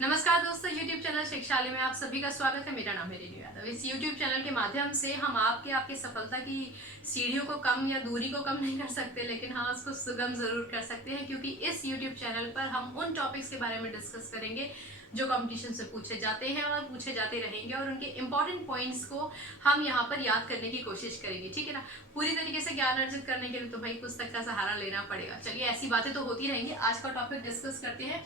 नमस्कार दोस्तों, YouTube channel शिक्षालय में आप सभी का स्वागत है। मेरा नाम है रेणु यादव। इस YouTube चैनल के माध्यम से हम आपके सफलता की सीढ़ियों को कम या दूरी को कम नहीं कर सकते, लेकिन हाँ उसको सुगम जरूर कर सकते हैं, क्योंकि इस YouTube चैनल पर हम उन टॉपिक्स के बारे में डिस्कस करेंगे जो कंपटीशन से पूछे जाते हैं और पूछे जाते रहेंगे, और उनके इंपॉर्टेंट पॉइंट्स को हम यहाँ पर याद करने की कोशिश करेंगे। ठीक है ना। पूरी तरीके से ज्ञान अर्जित करने के लिए तो भाई पुस्तक का सहारा लेना पड़ेगा। चलिए, ऐसी बातें तो होती रहेंगी। आज का टॉपिक डिस्कस करते हैं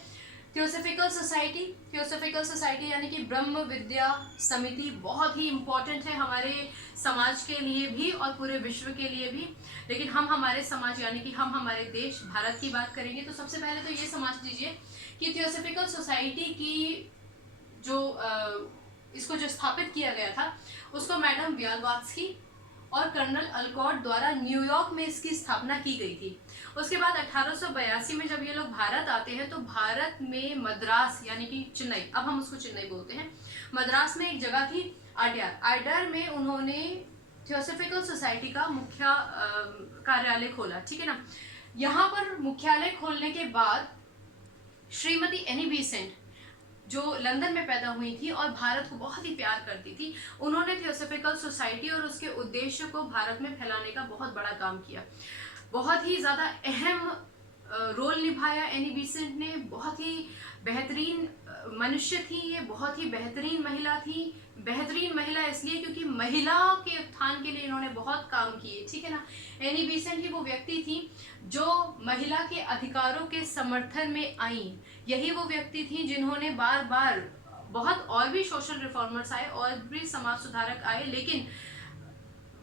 थियोसॉफिकल सोसाइटी। थियोसॉफिकल सोसाइटी यानी कि ब्रह्म विद्या समिति बहुत ही इम्पोर्टेंट है हमारे समाज के लिए भी और पूरे विश्व के लिए भी। लेकिन हम हमारे समाज यानी कि हम हमारे देश भारत की बात करेंगे, तो सबसे पहले तो ये समझ लीजिए कि थियोसॉफिकल सोसाइटी की जो इसको जो स्थापित किया गया था उसको मैडम ब्लावत्स्की और कर्नल अल्कॉट द्वारा न्यूयॉर्क में इसकी स्थापना की गई थी। उसके बाद 1882 में जब ये लोग भारत आते हैं तो भारत में मद्रास यानी कि चेन्नई, अब हम उसको चेन्नई बोलते हैं, मद्रास में एक जगह थी आड्यार। आड्यार में उन्होंने थियोसॉफिकल सोसाइटी का मुख्य कार्यालय खोला। ठीक है ना। यहाँ पर मुख्यालय खोलने के बाद श्रीमती एनी बेसेंट, जो लंदन में पैदा हुई थी और भारत को बहुत ही प्यार करती थी, उन्होंने थियोसॉफिकल सोसाइटी और उसके उद्देश्य को भारत में फैलाने का बहुत बड़ा काम किया। बहुत ही ज़्यादा अहम रोल निभाया एनी बेसेंट ने। बहुत ही बेहतरीन मनुष्य थी ये, बहुत ही बेहतरीन महिला थी। बेहतरीन महिला इसलिए क्योंकि महिलाओं के उत्थान के लिए इन्होंने बहुत काम किए। ठीक है ना। एनी बेसेंट ही वो व्यक्ति थी जो महिला के अधिकारों के समर्थन में आई। यही वो व्यक्ति थी जिन्होंने बार बार, बहुत और भी सोशल रिफॉर्मर्स आए और भी समाज सुधारक आए, लेकिन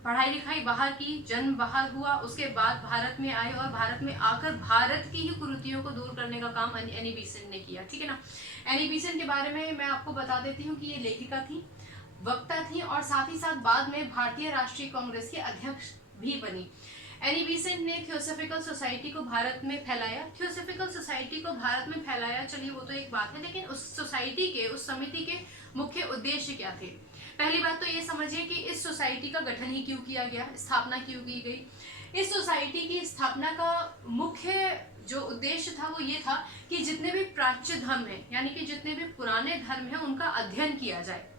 पढ़ाई लिखाई बाहर की, जन्म बाहर हुआ, उसके बाद भारत में आए और भारत में आकर भारत की ही कुरीतियों को दूर करने का काम एनी बेसेंट ने किया। ठीक है ना। एनी बेसेंट के बारे में मैं आपको बता देती हूँ कि ये लेखिका थी, वक्ता थी और साथ ही साथ बाद में भारतीय राष्ट्रीय कांग्रेस के अध्यक्ष भी बनी। एनी बेसेंट ने थियोसॉफिकल सोसाइटी को भारत में फैलाया। थियोसॉफिकल सोसाइटी को भारत में फैलाया, चलिए वो तो एक बात है, लेकिन उस सोसाइटी के, उस समिति के मुख्य उद्देश्य क्या थे? पहली बात तो ये समझिए कि इस सोसाइटी का गठन ही क्यों किया गया, स्थापना क्यों की गई। इस सोसाइटी की स्थापना का मुख्य जो उद्देश्य था वो ये था कि जितने भी प्राच्य धर्म हैं, यानी कि जितने भी पुराने धर्म हैं, उनका अध्ययन किया जाए।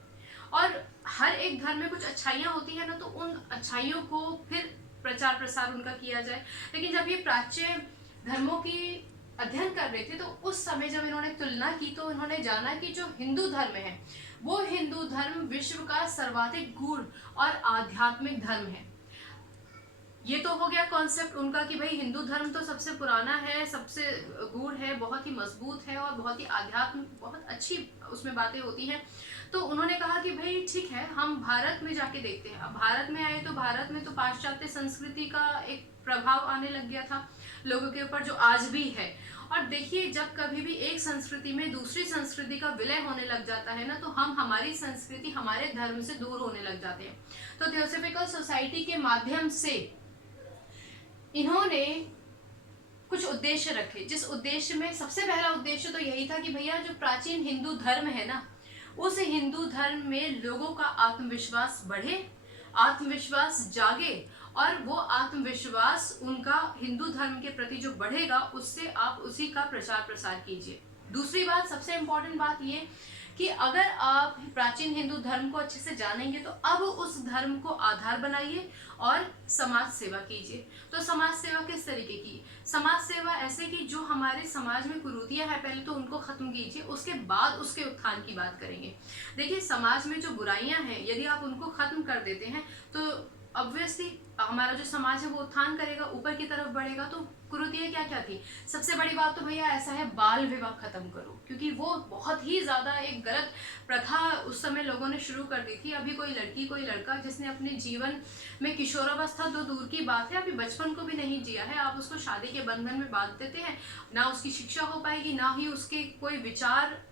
और हर एक धर्म में कुछ अच्छाइयाँ होती है ना, तो उन अच्छाइयों को फिर प्रचार प्रसार उनका किया जाए। लेकिन जब ये प्राच्य धर्मों की अध्ययन कर रहे थे तो उस समय जब इन्होंने तुलना की तो इन्होंने जाना कि जो हिंदू धर्म है वो हिंदू धर्म विश्व का सर्वाधिक गूढ़ और आध्यात्मिक धर्म है। ये तो हो गया कॉन्सेप्ट उनका कि भाई हिंदू धर्म तो सबसे पुराना है, सबसे गूढ़ है, बहुत ही मजबूत है और बहुत ही आध्यात्मिक, बहुत अच्छी उसमें बातें होती हैं। तो उन्होंने कहा कि भाई ठीक है, हम भारत में जाके देखते हैं। अब भारत में आए तो भारत में तो पाश्चात्य संस्कृति का एक प्रभाव आने लग गया था लोगों के ऊपर, जो आज भी है। और देखिए, जब कभी भी एक संस्कृति में दूसरी संस्कृति का विलय होने लग जाता है ना, तो हम हमारी संस्कृति, हमारे धर्म से दूर होने लग जाते हैं। तो थियोसॉफिकल सोसाइटी के माध्यम से इन्होंने कुछ उद्देश्य रखे, जिस उद्देश्य में सबसे पहला उद्देश्य तो यही था कि भैया जो प्राचीन हिंदू धर्म है ना, उस हिंदू धर्म में लोगों का आत्मविश्वास बढ़े, आत्मविश्वास जागे, और वो आत्मविश्वास उनका हिंदू धर्म के प्रति जो बढ़ेगा उससे आप उसी का प्रचार प्रसार कीजिए। दूसरी बात, सबसे इम्पोर्टेंट बात ये कि अगर आप प्राचीन हिंदू धर्म को अच्छे से जानेंगे तो अब उस धर्म को आधार बनाइए और समाज सेवा कीजिए। तो समाज सेवा किस तरीके की? समाज सेवा ऐसे कि जो हमारे समाज में कुरीतियां हैं पहले तो उनको खत्म कीजिए, उसके बाद उसके उत्थान की बात करेंगे। देखिए, समाज में जो बुराइयां हैं यदि आप उनको खत्म कर देते हैं तो ऑब्वियसली हमारा जो समाज है वो उत्थान करेगा, ऊपर की तरफ बढ़ेगा। तो कुरीतियां क्या क्या थी? सबसे बड़ी बात तो भैया ऐसा है, बाल विवाह खत्म करो, क्योंकि वो बहुत ही ज्यादा एक गलत प्रथा उस समय लोगों ने शुरू कर दी थी। अभी कोई लड़की, कोई लड़का जिसने अपने जीवन में किशोरावस्था तो दूर की बात है, अभी बचपन को भी नहीं जिया है, आप उसको शादी के बंधन में बांध देते हैं, ना उसकी शिक्षा हो पाएगी, ना ही उसके कोई विचार,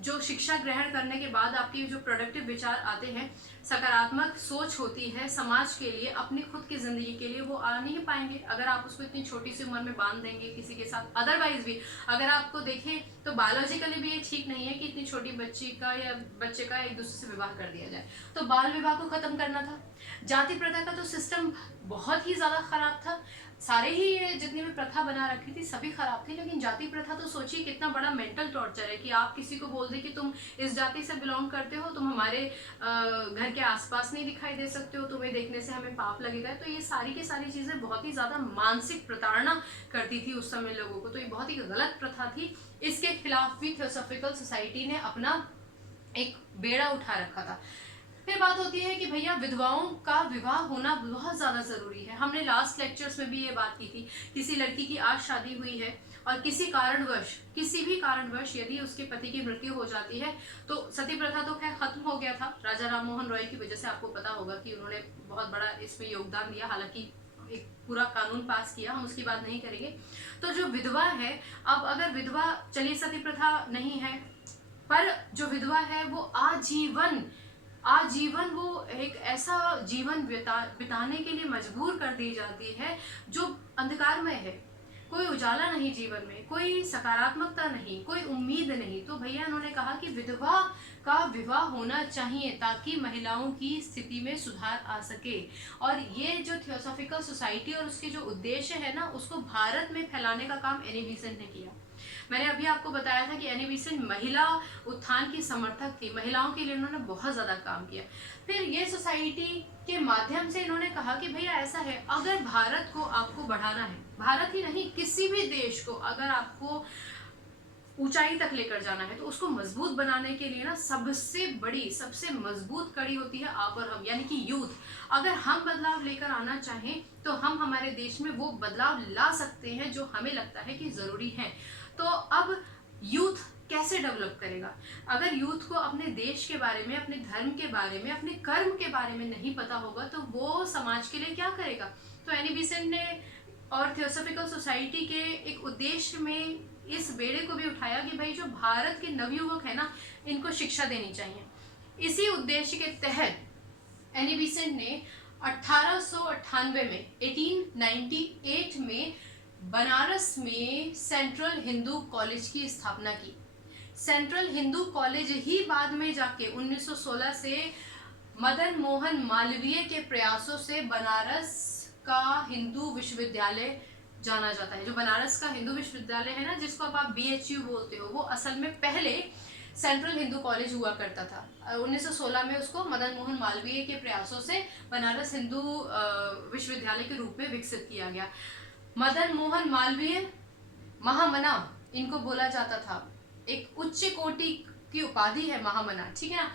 जो शिक्षा ग्रहण करने के बाद आपकी जो प्रोडक्टिव विचार आते हैं, सकारात्मक सोच होती है समाज के लिए, अपनी खुद की जिंदगी के लिए, वो आ नहीं पाएंगे अगर आप उसको इतनी छोटी सी उम्र में बांध देंगे किसी के साथ। अदरवाइज भी अगर आपको देखें तो बायोलॉजिकली भी ये ठीक नहीं है कि इतनी छोटी बच्ची का या बच्चे का एक दूसरे से विवाह कर दिया जाए। तो बाल विवाह को खत्म करना था। जाति प्रथा का तो सिस्टम बहुत ही ज्यादा खराब था। सारे ही ये जितनी भी प्रथा बना रखी थी सभी खराब थी, लेकिन जाति प्रथा तो सोचिए कितना बड़ा मेंटल टॉर्चर है कि आप किसी को बोल दें कि तुम इस जाति से बिलोंग करते हो, तुम हमारे घर के आसपास नहीं दिखाई दे सकते हो, तुम्हें देखने से हमें पाप लगेगा। तो ये सारी की सारी चीज़ें बहुत ही ज़्यादा मानसिक प्रताड़ना करती थी उस समय लोगों को, तो ये बहुत ही गलत प्रथा थी। इसके खिलाफ भी थियोसॉफिकल सोसाइटी ने अपना एक बेड़ा उठा रखा था। फिर बात होती है कि भैया विधवाओं का विवाह होना बहुत ज़्यादा ज़रूरी है। हमने लास्ट लेक्चर्स में भी ये बात की थी, किसी लड़की की आज शादी हुई है और किसी भी कारणवश यदि उसके पति की मृत्यु हो जाती है तो सती प्रथा तो खैर खत्म हो गया था राजा राम मोहन रॉय की वजह से। आपको पता होगा कि उन्होंने बहुत बड़ा इसमें योगदान दिया, हालांकि एक पूरा कानून पास किया, हम उसकी बात नहीं करेंगे। तो जो विधवा है, अब अगर विधवा, चलिए सती प्रथा नहीं है, पर जो विधवा है वो आजीवन वो एक ऐसा जीवन बिताने के लिए मजबूर कर दी जाती है जो अंधकारमय है। कोई उजाला नहीं जीवन में, कोई सकारात्मकता नहीं, कोई उम्मीद नहीं। तो भैया उन्होंने कहा कि विधवा का विवाह होना चाहिए ताकि महिलाओं की स्थिति में सुधार आ सके। और ये जो थियोसॉफिकल सोसाइटी और उसके जो उद्देश्य है ना, उसको भारत में फैलाने का काम एनी बेसेंट ने किया। मैंने अभी आपको बताया था कि एनी बेसेंट महिला उत्थान की समर्थक थी, महिलाओं के लिए उन्होंने बहुत ज़्यादा काम किया। फिर ये सोसाइटी के माध्यम से इन्होंने कहा कि भैया ऐसा है, अगर भारत को आपको बढ़ाना है, भारत ही नहीं किसी भी देश को अगर आपको ऊंचाई तक लेकर जाना है, तो उसको मजबूत बनाने के लिए ना सबसे बड़ी सबसे मजबूत कड़ी होती है आप और हम, यानी कि यूथ। अगर हम बदलाव लेकर आना चाहें तो हम हमारे देश में वो बदलाव ला सकते हैं जो हमें लगता है कि ज़रूरी है। तो अब यूथ कैसे डेवलप करेगा? अगर यूथ को अपने देश के बारे में, अपने धर्म के बारे में, अपने कर्म के बारे में नहीं पता होगा तो वो समाज के लिए क्या करेगा? तो एनी बेसेंट ने और थियोसॉफिकल सोसाइटी के एक उद्देश्य में इस बेड़े को भी उठाया कि भाई जो भारत के नवयुवक है ना, इनको शिक्षा देनी चाहिए। इसी उद्देश्य के तहत एनी बेसेंट ने 1898 में 1898 में बनारस में सेंट्रल हिंदू कॉलेज की स्थापना की। सेंट्रल हिंदू कॉलेज ही बाद में जाके 1916 से मदन मोहन मालवीय के प्रयासों से बनारस का हिंदू विश्वविद्यालय जाना जाता है। जो बनारस का हिंदू विश्वविद्यालय है ना, जिसको अब आप BHU बोलते हो, वो असल में पहले सेंट्रल हिंदू कॉलेज हुआ करता था। 1916 में उसको मदन मोहन मालवीय के प्रयासों से बनारस हिंदू विश्वविद्यालय के रूप में विकसित किया गया। मदन मोहन मालवीय महामना इनको बोला जाता था, एक उच्च कोटि की उपाधि है महामना, ठीक है ना।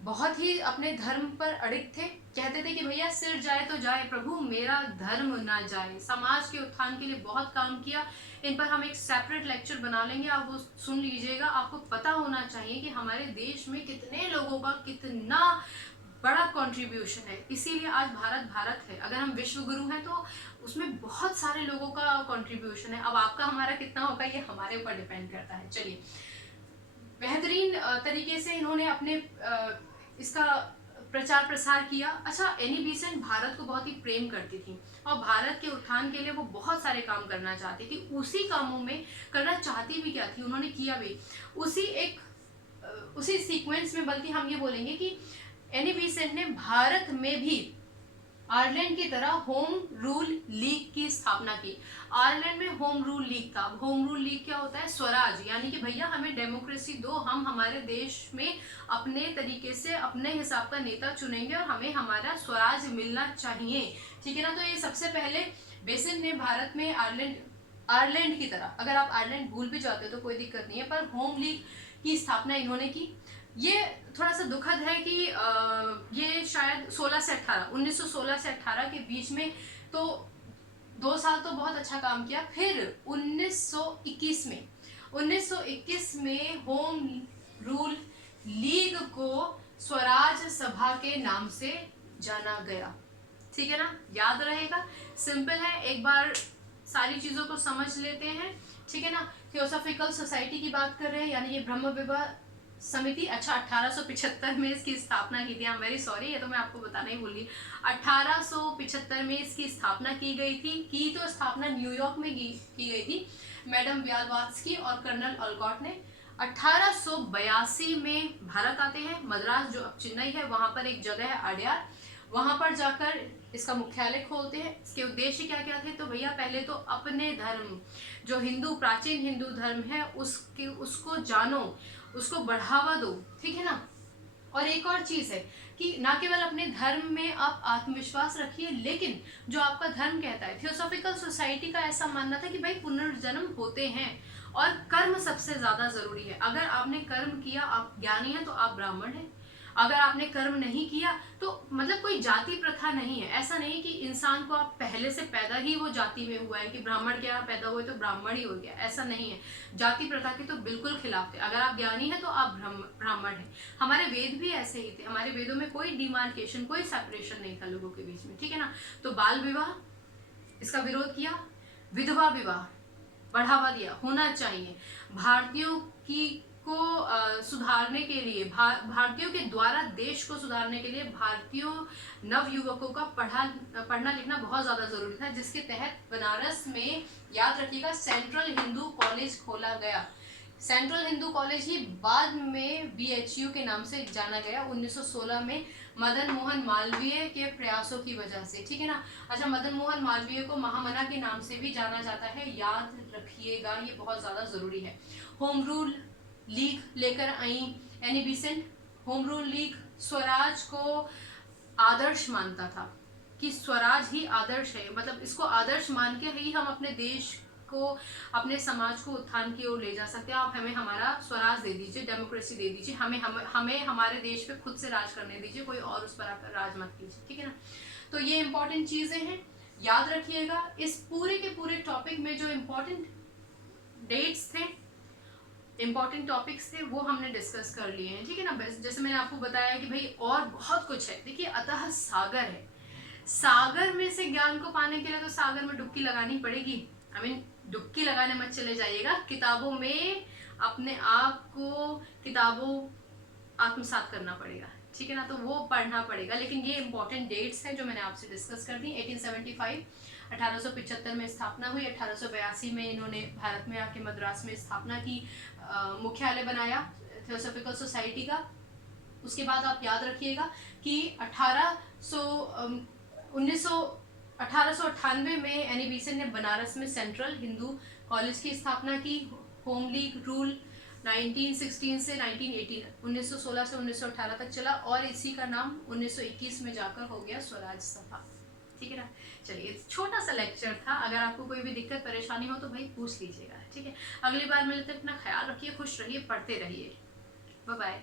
बहुत ही अपने धर्म पर अड़िग थे, कहते थे कि भैया सिर जाए तो जाए प्रभु, मेरा धर्म ना जाए। समाज के उत्थान के लिए बहुत काम किया। इन पर हम एक सेपरेट लेक्चर बना लेंगे, आप वो सुन लीजिएगा। आपको पता होना चाहिए कि हमारे देश में कितने लोगों का कितना बड़ा कंट्रीब्यूशन है, इसीलिए आज भारत भारत है। अगर हम विश्व गुरु हैं तो उसमें बहुत सारे लोगों का कंट्रीब्यूशन है। अब आपका हमारा कितना होगा ये हमारे ऊपर डिपेंड करता है। चलिए, बेहतरीन तरीके से इन्होंने अपने इसका प्रचार प्रसार किया। अच्छा, एनी बेसेंट भारत को बहुत ही प्रेम करती थी और भारत के उत्थान के लिए वो बहुत सारे काम करना चाहती थी। उसी कामों में करना चाहती भी क्या थी, उन्होंने किया भी उसी सीक्वेंस में। बल्कि हम ये बोलेंगे कि एनी बेसेंट ने भारत में भी आयरलैंड की तरह होम रूल लीग की स्थापना की। आयरलैंड में होम रूल लीग था। होम रूल लीग क्या होता है? स्वराज, यानी कि भैया हमें डेमोक्रेसी दो, हम हमारे देश में अपने तरीके से अपने हिसाब का नेता चुनेंगे और हमें हमारा स्वराज मिलना चाहिए, ठीक है ना। तो ये सबसे पहले बेसेंट ने भारत में आयरलैंड की तरह, अगर आप आयरलैंड भूल भी जाते हो तो कोई दिक्कत नहीं है, पर होम लीग की स्थापना इन्होंने की। ये थोड़ा सा दुखद है कि ये शायद 1916 से 18 के बीच में, तो 2 साल तो बहुत अच्छा काम किया। फिर 1921 में होम रूल लीग को स्वराज सभा के नाम से जाना गया, ठीक है ना। याद रहेगा, सिंपल है, एक बार सारी चीज़ों को समझ लेते हैं, ठीक है ना। थियोसॉफिकल सोसाइटी की बात कर रहे हैं, यानी ये ब्रह्म विवाह समिति। अच्छा, 1875 में इसकी स्थापना की थी। आई एम वेरी सॉरी, ये तो मैं आपको बताना ही भूल गई। 1875 में इसकी स्थापना की गई थी। तो स्थापना न्यूयॉर्क में की गई थी, मैडम ब्यालवात्स्की और कर्नल ऑलकॉट ने। 1882 में भारत आते हैं। मद्रास, जो अब चेन्नई है, वहाँ पर एक जगह है अड्यार, वहाँ पर जाकर इसका मुख्यालय खोलते हैं। इसके उद्देश्य क्या क्या थे? तो भैया पहले तो अपने धर्म, जो हिंदू प्राचीन हिंदू धर्म है उसको जानो, उसको बढ़ावा दो, ठीक है ना। और एक और चीज है कि ना केवल अपने धर्म में आप आत्मविश्वास रखिए, लेकिन जो आपका धर्म कहता है, थियोसॉफिकल सोसाइटी का ऐसा मानना था कि भाई पुनर्जन्म होते हैं और कर्म सबसे ज्यादा जरूरी है। अगर आपने कर्म किया, आप ज्ञानी हैं तो आप ब्राह्मण हैं। अगर आपने कर्म नहीं किया तो मतलब कोई जाति प्रथा नहीं है। ऐसा नहीं कि इंसान को आप पहले से पैदा ही वो जाति में हुआ है कि ब्राह्मण के यहाँ पैदा हुए तो ब्राह्मण ही हो गया, ऐसा नहीं है। जाति प्रथा के तो बिल्कुल खिलाफ थे। अगर आप ज्ञानी हैं तो आप ब्राह्मण हैं। हमारे वेद भी ऐसे ही थे। हमारे वेदों में कोई डिमार्केशन, कोई सेपरेशन नहीं था लोगों के बीच में, ठीक है ना। तो बाल विवाह, इसका विरोध किया। विधवा विवाह बढ़ावा दिया, होना चाहिए। भारतीयों की को सुधारने के लिए, भारतीयों के द्वारा देश को सुधारने के लिए भारतीयों नव युवकों का पढ़ना लिखना बहुत ज्यादा जरूरी था, जिसके तहत बनारस में, याद रखिएगा, सेंट्रल हिंदू कॉलेज खोला गया। सेंट्रल हिंदू कॉलेज ही बाद में BHU के नाम से जाना गया 1916 में, मदन मोहन मालवीय के प्रयासों की वजह से, ठीक है ना। अच्छा, मदन मोहन मालवीय को महामना के नाम से भी जाना जाता है, याद रखिएगा, ये बहुत ज्यादा जरूरी है। होम रूल लीग लेकर I Annie Besant. Home rule league Swaraj को आदर्श मानता था कि स्वराज ही आदर्श है, मतलब इसको आदर्श मान के ही हम अपने देश को, अपने समाज को उत्थान की ओर ले जा सकते हैं। आप हमें हमारा स्वराज दे दीजिए, डेमोक्रेसी दे दीजिए, हमें हमारे देश पे खुद से राज करने दीजिए, कोई और उस पर आकर राज मत कीजिए, ठीक है ना। तो ये इंपॉर्टेंट चीजें हैं, याद रखिएगा। इस पूरे के पूरे टॉपिक में जो इंपॉर्टेंट डेट्स थे, इंपॉर्टेंट टॉपिक्स थे, वो हमने डिस्कस कर लिए हैं, ठीक है ना। जैसे मैंने आपको बताया कि भाई और बहुत कुछ है। देखिए, अतः सागर है, सागर में से ज्ञान को पाने के लिए तो सागर में डुबकी लगानी पड़ेगी। डुबकी लगाने मत चले जाइएगा, किताबों में अपने आप को किताबों आत्मसात करना पड़ेगा, ठीक है ना। तो वो पढ़ना पड़ेगा। लेकिन ये इंपॉर्टेंट डेट्स हैं जो मैंने आपसे डिस्कस कर दी। 1875 1875 में स्थापना हुई। 1882 में इन्होंने भारत में आके मद्रास में स्थापना की, मुख्यालय बनाया थियोसॉफिकल सोसाइटी का। उसके बाद आप याद रखिएगा कि 1898 में एनी बेसेंट ने बनारस में सेंट्रल हिंदू कॉलेज की स्थापना की। होम लीग रूल 1916 से 1918, 1916 से 1918 तक चला और इसी का नाम 1921 में जाकर हो गया स्वराज सभा, ठीक है ना। चलिए, छोटा सा लेक्चर था। अगर आपको कोई भी दिक्कत परेशानी हो तो भाई पूछ लीजिएगा, ठीक है। अगली बार मिलते, अपना ख्याल रखिए, खुश रहिए, पढ़ते रहिए। Bye bye.